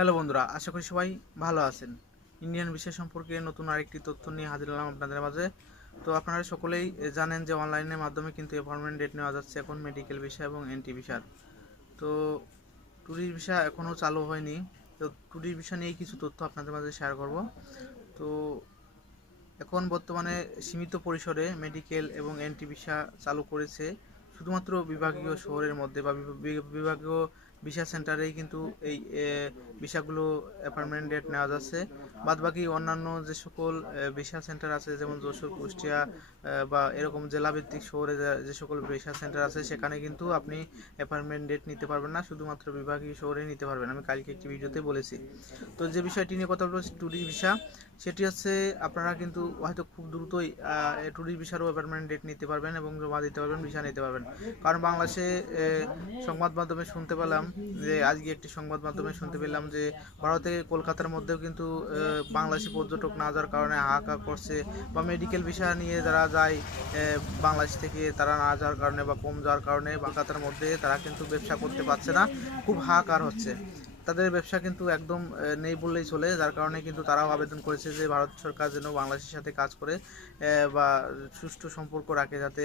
Hello বন্ধুরা, আশা করি সবাই ভালো আছেন। ইন্ডিয়ান ভিসা সম্পর্কে নতুন আরেকটি তথ্য নিয়ে হাজির হলাম আপনাদের মাঝে। তো আপনারা সকলেই জানেন যে অনলাইনের মাধ্যমে কিন্তু অ্যাপয়েন্টমেন্ট ডেট নেওয়া যাচ্ছে এখন মেডিকেল ভিসা এবং এনটি ভিসার। তো ট্যুরিস্ট ভিসা এখনও চালু হয়নি। তো ট্যুরিস্ট ভিসা নিয়েই কিছু তথ্য আপনাদের মাঝে শেয়ার করব। তো এখন বর্তমানে সীমিত পরিসরে মেডিকেল এবং এনটি ভিসা চালু করেছে শুধুমাত্র বিভাগীয় শহরের মধ্যে বা বিভাগীয় ভিসা সেন্টারেই কিন্তু এই ভিসাগুলো অ্যাপয়েন্টমেন্ট ডেট নেওয়া যাচ্ছে। বাদবাকি অন্যান্য যে সকল ভিসা সেন্টার আছে যেমন যশোর, কুষ্টিয়া বা এরকম জেলাভিত্তিক শহরে যে সকল ভিসা সেন্টার আছে সেখানে কিন্তু আপনি অ্যাপয়েন্টমেন্ট ডেট নিতে পারবেন না, শুধুমাত্র বিভাগীয় শহরে নিতে পারবেন। আমি কালকে একটি ভিডিওতে বলেছি। তো যে বিষয়টি নিয়ে কথা বলছি ট্যুরিস্ট ভিসা, সেটি হচ্ছে আপনারা কিন্তু হয়তো খুব দ্রুতই ট্যুরিস্ট ভিসারও অ্যাপয়েন্টমেন্ট ডেট নিতে পারবেন এবং জমা দিতে পারবেন, ভিসা নিতে পারবেন। কারণ বাংলাদেশে সংবাদ মাধ্যমে শুনতে পেলাম যে আজকে একটি সংবাদ মাধ্যমে শুনতে পেলাম যে ভারত থেকে কলকাতার মধ্যেও কিন্তু বাংলাদেশি পর্যটক না যাওয়ার কারণে হাহাকার করছে, বা মেডিকেল ভিসা নিয়ে যারা যায় বাংলাদেশ থেকে তারা না যাওয়ার কারণে বা কম যাওয়ার কারণে কলকাতার মধ্যে তারা কিন্তু ব্যবসা করতে পারছে না, খুব হাহাকার হচ্ছে। তাদের ব্যবসা কিন্তু একদম নেই বললেই চলে, যার কারণে কিন্তু তারাও আবেদন করেছে যে ভারত সরকার যেন বাংলাদেশের সাথে কাজ করে বা সুষ্ঠু সম্পর্ক রাখে, যাতে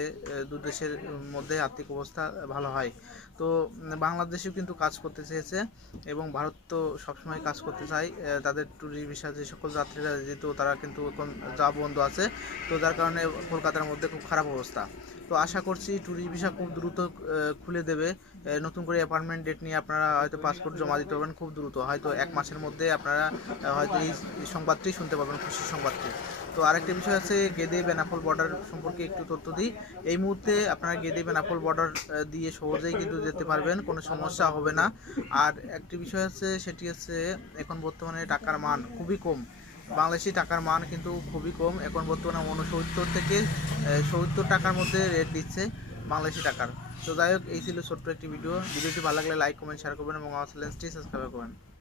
দু দেশের মধ্যে আর্থিক অবস্থা ভালো হয়। তো বাংলাদেশেও কিন্তু কাজ করতে চেয়েছে এবং ভারত তো সবসময় কাজ করতে চায়। তাদের ট্যুরিস্ট ভিসা যে সকল যাত্রীরা যেত তারা কিন্তু এখন যা বন্ধ আছে, তো যার কারণে কলকাতার মধ্যে খুব খারাপ অবস্থা। তো আশা করছি ট্যুরিস্ট ভিসা খুব দ্রুত খুলে দেবে। নতুন করে অ্যাপয়েন্টমেন্ট ডেট নিয়ে আপনারা হয়তো পাসপোর্ট জমা দিতে পারবেন খুব দ্রুত, হয়তো 1 মাসের মধ্যে আপনারা হয়তো এই সংবাদটি শুনতে পাবেন, খুশির সংবাদটি। তো আরেকটা বিষয় আছে গেদে বেনাপোল বর্ডার সম্পর্কে একটু তথ্য দিই। এই মুহূর্তে আপনারা গেদে বেনাপোল বর্ডার দিয়ে সহজেই কিন্তু যেতে পারবেন, কোনো সমস্যা হবে না। আর একটি বিষয় আছে, সেটি হচ্ছে এখন বর্তমানে টাকার মান খুবই কম। বাংলাদেশি টাকার মান কিন্তু খুবই কম, এখন বর্তমানে 69 থেকে 70 টাকার মধ্যে রেট দিচ্ছে বাংলাদেশি টাকার। তো যাই হোক, এই ছিল ছোট্ট একটি ভিডিওটি ভালো লাগলে লাইক, কমেন্ট, শেয়ার করবেন এবং আমার চ্যানেলটি সাবস্ক্রাইব করবেন।